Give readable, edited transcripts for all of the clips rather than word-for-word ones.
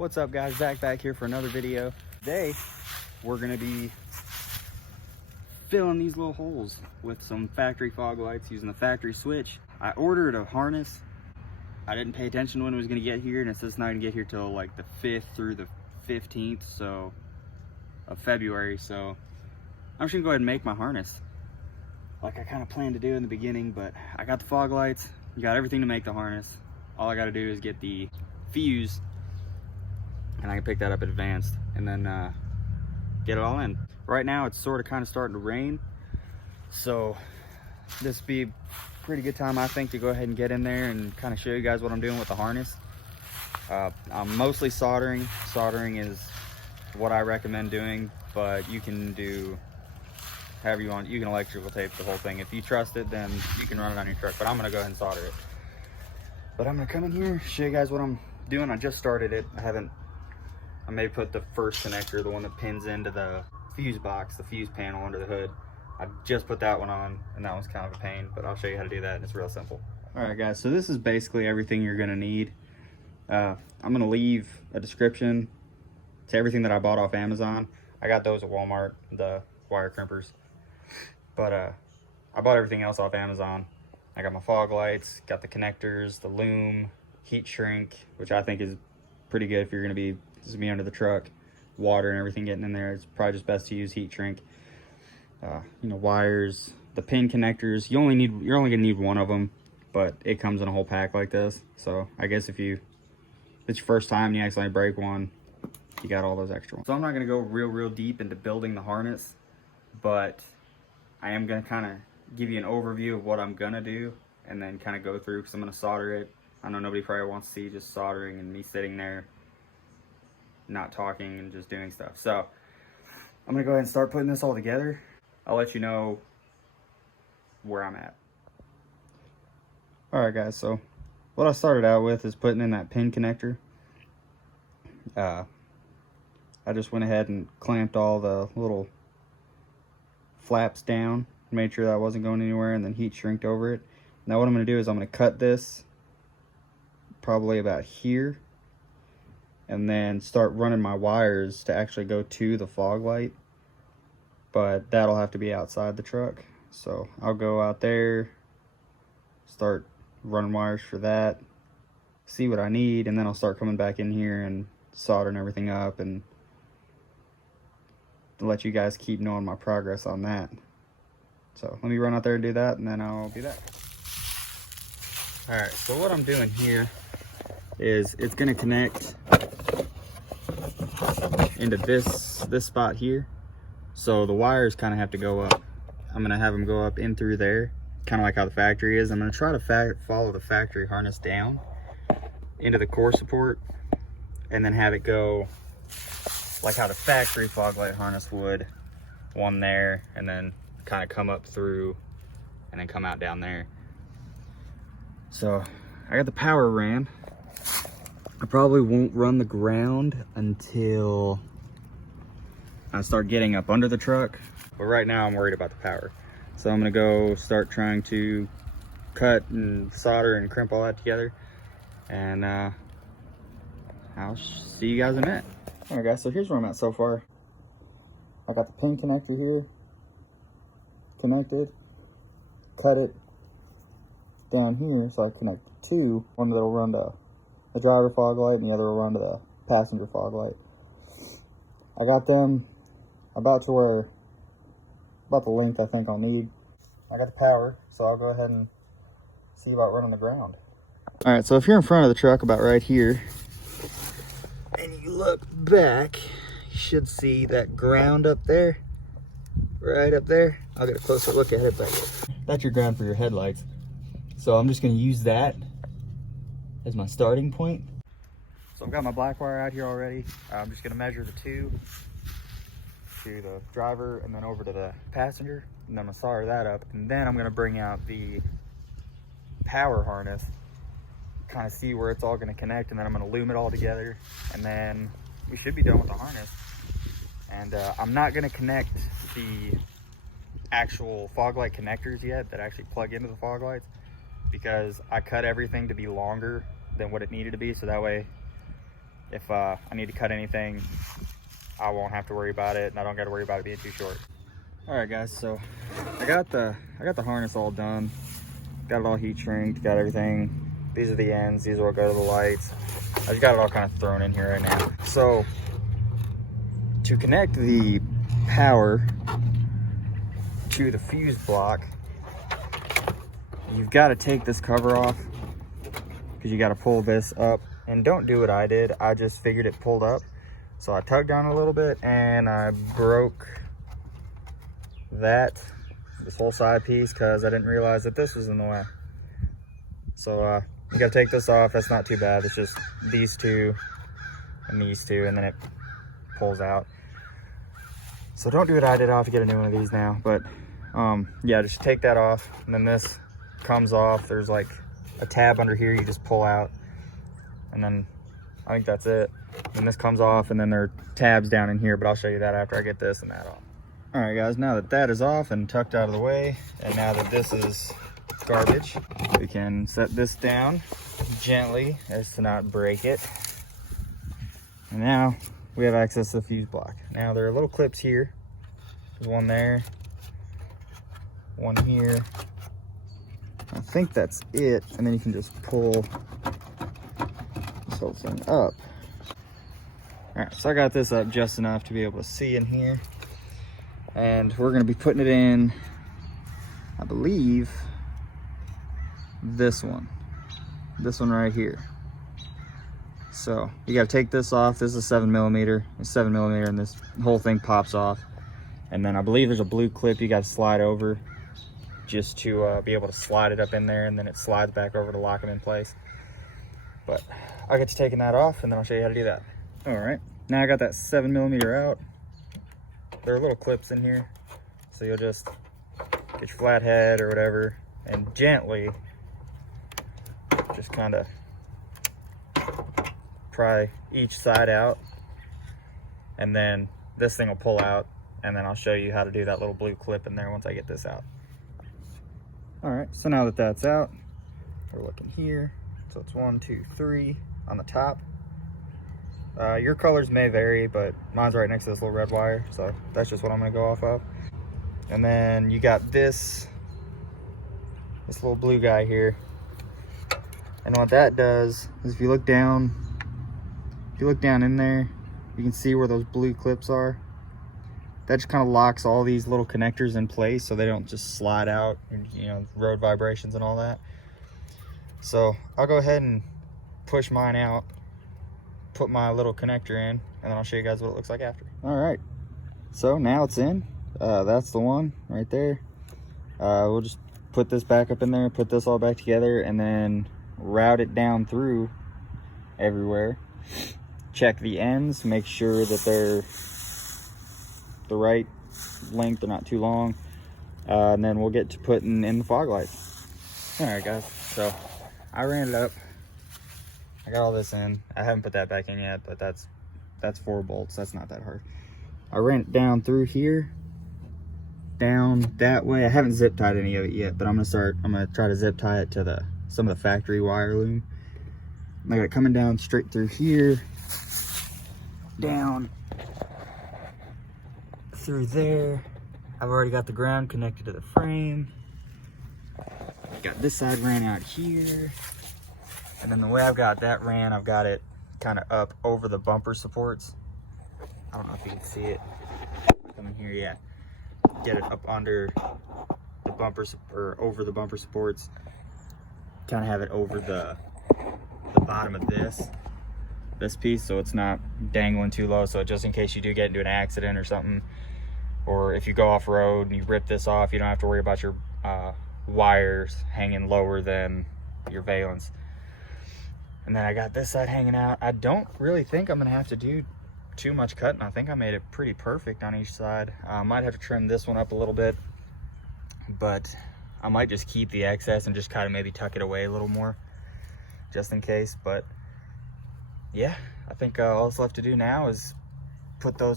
What's up guys, Zach back here for another video. Today we're gonna be filling these little holes with some factory fog lights using the factory switch. I ordered a harness. I didn't pay attention when it was gonna get here, and it says it's not gonna get here till like the 5th through the 15th of February. So I'm just gonna go ahead and make my harness like I kind of planned to do in the beginning, but I got the fog lights, got everything to make the harness. All I gotta do is get the fuse, and I can pick that up advanced and then get it all in. Right now it's sort of kind of starting to rain, so this would be a pretty good time I think to go ahead and get in there and kind of show you guys what I'm doing with the harness. I'm mostly soldering. Soldering is what I recommend doing, but you can do however you want. You can electrical tape the whole thing. If you trust it, then you can run it on your truck, but I'm gonna go ahead and solder it. But I'm gonna come in here, show you guys what I'm doing. I just started it. I may put the first connector, the one that pins into the fuse box, the fuse panel under the hood. I just put that one on, and that one's kind of a pain, but I'll show you how to do that, and it's real simple. All right, guys, so this is basically everything you're gonna need. I'm gonna leave a description to everything that I bought off Amazon. I got those at Walmart, the wire crimpers. But I bought everything else off Amazon. I got my fog lights, got the connectors, the loom, heat shrink, which I think is pretty good if you're gonna be under the truck, water and everything getting in there. It's probably just best to use heat shrink. Wires, the pin connectors. You're only gonna need one of them, but it comes in a whole pack like this. So I guess if it's your first time and you accidentally break one, you got all those extra ones. So I'm not gonna go real deep into building the harness, but I am gonna kind of give you an overview of what I'm gonna do and then kind of go through, because I'm gonna solder it. I know nobody probably wants to see just soldering and me sitting there not talking and just doing stuff. So I'm gonna go ahead and start putting this all together. I'll let you know where I'm at. All right guys, so what I started out with is putting in that pin connector. I just went ahead and clamped all the little flaps down, made sure that wasn't going anywhere, and then heat shrinked over it. Now what I'm gonna do is I'm gonna cut this probably about here, and then start running my wires to actually go to the fog light, but that'll have to be outside the truck. So I'll go out there, start running wires for that, see what I need, and then I'll start coming back in here and soldering everything up, and to let you guys keep knowing my progress on that. So let me run out there and do that, and then I'll be back. All right, so what I'm doing here is it's gonna connect into this spot here. So the wires kind of have to go up. I'm gonna have them go up in through there, kind of like how the factory is. I'm gonna try to follow the factory harness down into the core support, and then have it go like how the factory fog light harness would, one there, and then kind of come up through and then come out down there. So I got the power ran. I probably won't run the ground until I start getting up under the truck, but right now I'm worried about the power. So I'm gonna go start trying to cut and solder and crimp all that together, and I'll see you guys in a minute. All right guys, so here's where I'm at so far. I got the pin connector here connected, cut it down here, so I connect two, one that'll run to the driver fog light and the other will run to the passenger fog light. I got them about the length I think I'll need. I got the power, so I'll go ahead and see about running the ground. All right, so if you're in front of the truck about right here, and you look back, you should see that ground up there, right up there. I'll get a closer look at it, but that's your ground for your headlights. So I'm just gonna use that as my starting point. So I've got my black wire out here already. I'm just gonna measure the two to the driver and then over to the passenger, and then I'm gonna solder that up, and then I'm gonna bring out the power harness, kind of see where it's all gonna connect, and then I'm gonna loom it all together, and then we should be done with the harness. And I'm not gonna connect the actual fog light connectors yet that actually plug into the fog lights, because I cut everything to be longer than what it needed to be, so that way if I need to cut anything, I won't have to worry about it, and I don't got to worry about it being too short. All right, guys, so I got the harness all done, got it all heat shrinked, got everything. These are the ends, these will go to the lights. I just got it all kind of thrown in here right now. So to connect the power to the fuse block, you've got to take this cover off, because you got to pull this up. And don't do what I did. I just figured it pulled up, so I tugged down a little bit and I broke this whole side piece, because I didn't realize that this was in the way. So you got to take this off. That's not too bad. It's just these two and these two, and then it pulls out. So don't do what I did. I'll have to get a new one of these now. But yeah, just take that off, and then this comes off. There's like a tab under here you just pull out, and then I think that's it. And this comes off, and then there are tabs down in here, but I'll show you that after I get this and that off. All right, guys, now that that is off and tucked out of the way, and now that this is garbage, we can set this down gently as to not break it. And now we have access to the fuse block. Now there are little clips here. There's one there, one here. I think that's it, and then you can just pull this whole thing up. All right, so I got this up just enough to be able to see in here, and we're gonna be putting it in, I believe, this one right here. So you got to take this off. This is a 7mm. It's 7mm, and this whole thing pops off. And then I believe there's a blue clip you got to slide over, just to be able to slide it up in there, and then it slides back over to lock them in place. But I'll get you taking that off, and then I'll show you how to do that. All right, now I got that 7mm out. There are little clips in here, so you'll just get your flathead or whatever, and gently just kind of pry each side out, and then this thing will pull out, and then I'll show you how to do that little blue clip in there once I get this out. All right, so now that that's out, we're looking here. So it's 1, 2, 3 on the top. Your colors may vary, but mine's right next to this little red wire, so that's just what I'm gonna go off of. And then you got this little blue guy here. And what that does is if you look down in there, you can see where those blue clips are. That just kind of locks all these little connectors in place so they don't just slide out, and, you know, road vibrations and all that. So I'll go ahead and push mine out, put my little connector in, and then I'll show you guys what it looks like after. All right, so now it's in. That's the one right there. We'll just put this back up in there, put this all back together, and then route it down through everywhere. Check the ends, make sure that they're the right length, they're not too long, and then we'll get to putting in the fog lights. All right, guys, so I ran it up. I got all this in. I haven't put that back in yet, but that's 4 bolts. That's not that hard. I ran it down through here, down that way. I haven't zip tied any of it yet, but I'm gonna try to zip tie it to some of the factory wire loom. I got it coming down straight through here, down through there. I've already got the ground connected to the frame. Got this side ran out here, and then the way I've got that ran, I've got it kind of up over the bumper supports. I don't know if you can see it coming here. Yeah, get it up under the bumpers or over the bumper supports. Kind of have it over the bottom of this piece, so it's not dangling too low. So just in case you do get into an accident or something, or if you go off road and you rip this off, you don't have to worry about your wires hanging lower than your valence. And then I got this side hanging out. I don't really think I'm gonna have to do too much cutting. I think I made it pretty perfect on each side. I might have to trim this one up a little bit, but I might just keep the excess and just kind of maybe tuck it away a little more just in case. But yeah, I think all that's left to do now is put the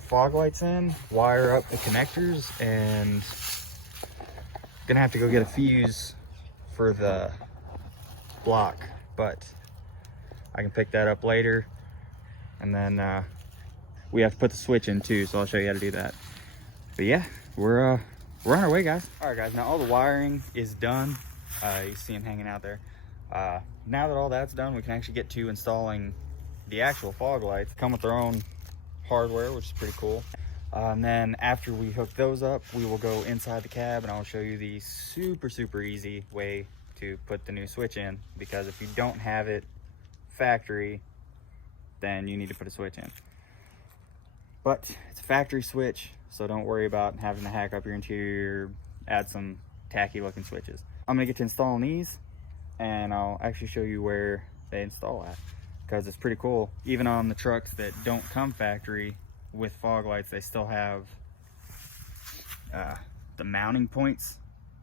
fog lights in, wire up the connectors, and gonna have to go get a fuse for the block, but I can pick that up later. And then we have to put the switch in too, so I'll show you how to do that. But yeah, we're on our way, guys. All right, guys, now all the wiring is done. You see them hanging out there. Now that all that's done, we can actually get to installing the actual fog lights. Come with their own hardware, which is pretty cool. And then after we hook those up, we will go inside the cab and I'll show you the super easy way to put the new switch in, because if you don't have it factory, then you need to put a switch in. But it's a factory switch, so don't worry about having to hack up your interior, add some tacky looking switches. I'm gonna get to installing these, and I'll actually show you where they install at, because it's pretty cool. Even on the trucks that don't come factory with fog lights, they still have the mounting points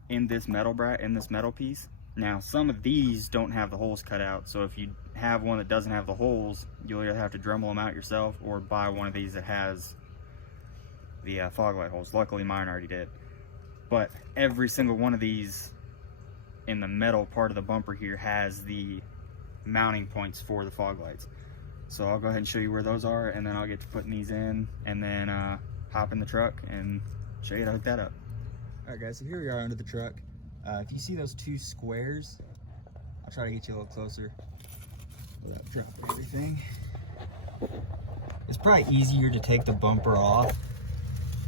in this metal piece. Now, some of these don't have the holes cut out, so if you have one that doesn't have the holes, you'll either have to Dremel them out yourself or buy one of these that has the fog light holes. Luckily, mine already did. But every single one of these in the metal part of the bumper here has the mounting points for the fog lights. So I'll go ahead and show you where those are, and then I'll get to putting these in, and then hop in the truck and show you how to hook that up. All right, guys, so here we are under the truck. If you see those two squares, I'll try to get you a little closer without dropping everything. It's probably easier to take the bumper off,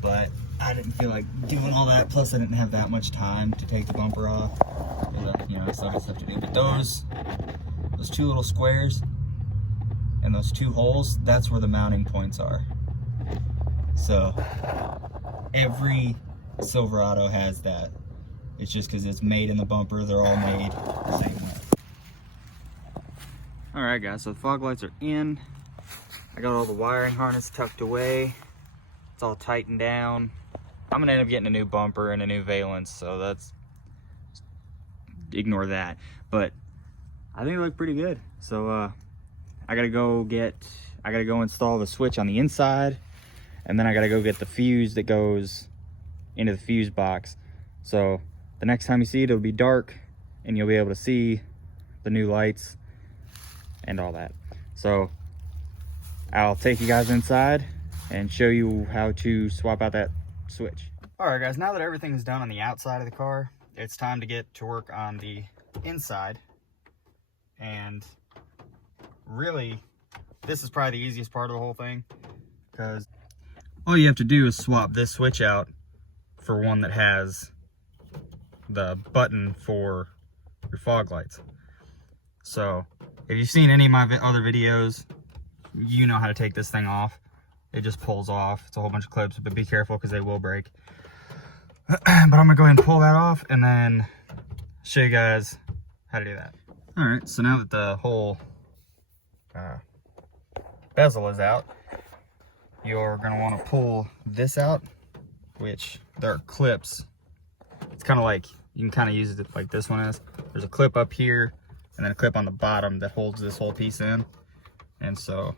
but I didn't feel like doing all that. Plus, I didn't have that much time to take the bumper off. But, you know, I still got stuff to do. But those two little squares and those two holes, that's where the mounting points are. So every Silverado has that. It's just because it's made in the bumper. They're all made the same way. All right, guys, so the fog lights are in. I got all the wiring harness tucked away. It's all tightened down. I'm gonna end up getting a new bumper and a new valence, so that's, ignore that. But I think they look pretty good. So I gotta go install the switch on the inside, and then I gotta go get the fuse that goes into the fuse box. So the next time you see it, it'll be dark and you'll be able to see the new lights and all that. So I'll take you guys inside and show you how to swap out that switch. All right, guys, now that everything is done on the outside of the car, it's time to get to work on the inside. And really, this is probably the easiest part of the whole thing, because all you have to do is swap this switch out for one that has the button for your fog lights. So if you've seen any of my other videos, you know how to take this thing off. It just pulls off. It's a whole bunch of clips, but be careful because they will break. But I'm gonna go ahead and pull that off and then show you guys how to do that. All right, so now that the whole bezel is out, you're gonna wanna pull this out, which there are clips. It's kind of like, you can kind of use it like this one is. There's a clip up here and then a clip on the bottom that holds this whole piece in. And so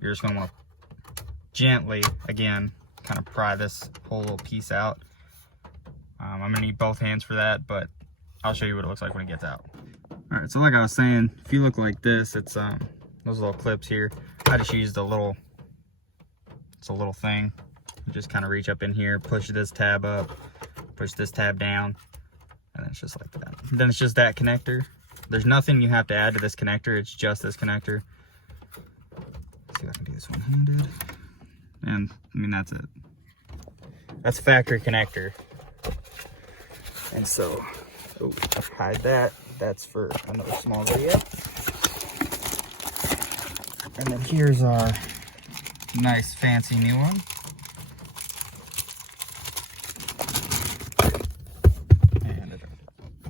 you're just gonna want to gently, again, kind of pry this whole little piece out. I'm gonna need both hands for that, but I'll show you what it looks like when it gets out. All right, so like I was saying, if you look like this, it's those little clips here. I just used it's a little thing. You just kind of reach up in here, push this tab up, push this tab down, and it's just like that. And then it's just that connector. There's nothing you have to add to this connector. It's just this connector. Let's see if I can do this one-handed. And I mean, that's it. That's a factory connector. And so, oh, hide that. That's for another small video. And then here's our nice fancy new one.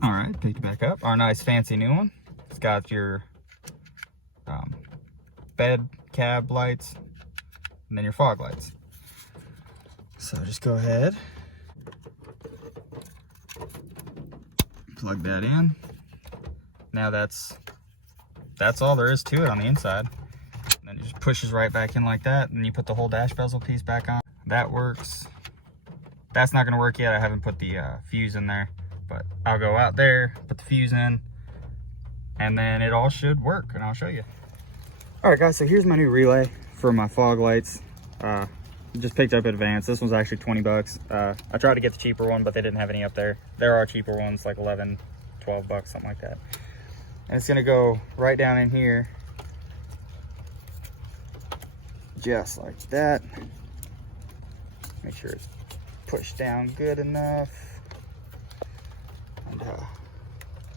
All right, pick it back up. Our nice fancy new one. It's got your bed cab lights and then your fog lights. So just go ahead, plug that in. Now that's all there is to it on the inside. And then it just pushes right back in like that, and you put the whole dash bezel piece back on. That works. That's not gonna work yet. I haven't put the fuse in there. But I'll go out there, put the fuse in, and then it all should work, and I'll show you. All right, guys, so here's my new relay for my fog lights. Just picked up Advance. This one's actually 20 bucks. I tried to get the cheaper one, but they didn't have any up there. There are cheaper ones, like 11, 12 bucks, something like that. And it's gonna go right down in here, just like that. Make sure it's pushed down good enough. And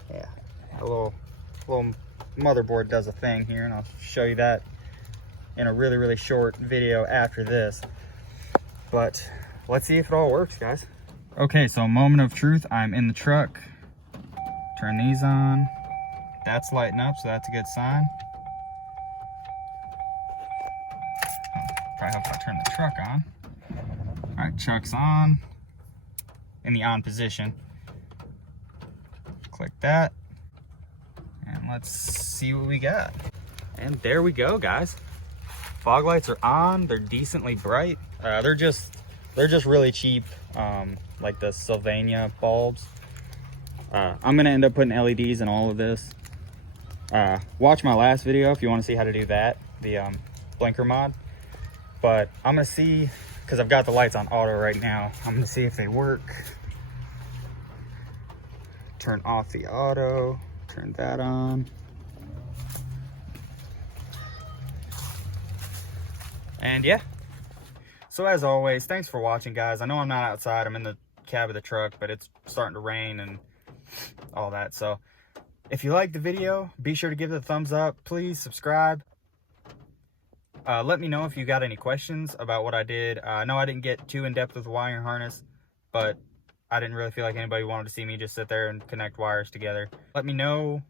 yeah, a little motherboard does a thing here, and I'll show you that in a really short video after this. But let's see if it all works, guys. Okay, so moment of truth. I'm in the truck. Turn these on. That's lighting up, so that's a good sign. Probably help if I turn the truck on. All right, truck's on. In the on position. Click that. And let's see what we got. And there we go, guys. Fog lights are on. They're decently bright. They're just really cheap, like the Sylvania bulbs. I'm gonna end up putting LEDs in all of this. Watch my last video if you want to see how to do that, the blinker mod. But I'm gonna see, because I've got the lights on auto right now. I'm gonna see if they work. Turn off the auto. Turn that on. And yeah, so as always, thanks for watching, guys. I know I'm not outside, I'm in the cab of the truck, but it's starting to rain and all that. So if you liked the video, be sure to give it a thumbs up. Please subscribe. Let me know if you got any questions about what I did. I know I didn't get too in-depth with the wiring harness, but I didn't really feel like anybody wanted to see me just sit there and connect wires together. Let me know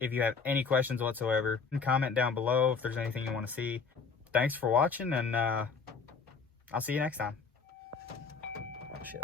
if you have any questions whatsoever. Comment down below if there's anything you want to see. Thanks for watching, and I'll see you next time. Oh, shit.